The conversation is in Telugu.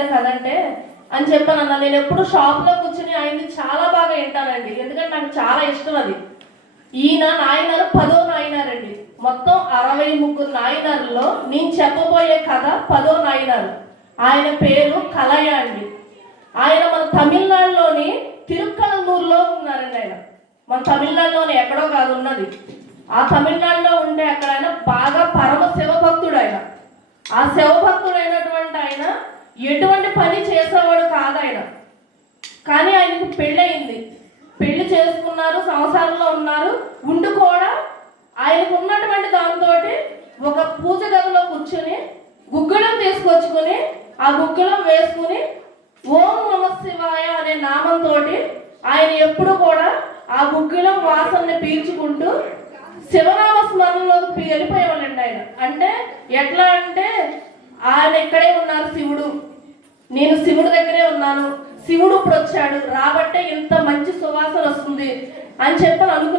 గారి కథ అంటే అని చెప్పాను అన్న. నేను ఎప్పుడు షాప్లో కూర్చుని ఆయన్ని చాలా బాగా వింటానండి, ఎందుకంటే నాకు చాలా ఇష్టం అది. ఈయన నాయనారు 10వ నాయనారండి. మొత్తం 63 నాయనారులో నేను చెప్పబోయే కథ 10వ నాయనారు. ఆయన పేరు కలయ అండి. ఆయన మన తమిళనాడులోని తిరుక్కలనూరులో ఉన్నారండి. ఆయన మన తమిళనాడులోని ఎక్కడో కాదు ఉన్నది, ఆ తమిళనాడులో ఉండే అక్కడ ఆయన బాగా పరమ శివభక్తుడు. ఆయన ఆ శివభక్తుడైనటువంటి ఆయన ఎటువంటి పని చేసేవాడు కాదు ఆయన. కానీ ఆయనకు పెళ్ళయింది, పెళ్లి చేసుకున్నారు, సంసారంలో ఉన్నారు. ఉండి కూడా ఆయనకు ఉన్నటువంటి దాంతో ఒక పూజ గదిలో కూర్చొని గుగ్గిలం తీసుకొచ్చుకొని ఆ గుగ్గిలం వేసుకుని ఓం నమ శివాయ అనే నామంతో ఆయన ఎప్పుడు కూడా ఆ గుగ్గిలం వాసనని పీల్చుకుంటూ శివనామ స్మరణలోకి వెళ్ళిపోయేవాళ్ళండి. ఆయన అంటే ఎట్లా అంటే ఆయన ఇక్కడే ఉన్నారు శివుడు, నేను శివుడి దగ్గరే ఉన్నాను, శివుడు ఇప్పుడు వచ్చాడు రాబట్టే ఇంత మంచి సువాసన వస్తుంది అని చెప్పి అనుకున్నాను.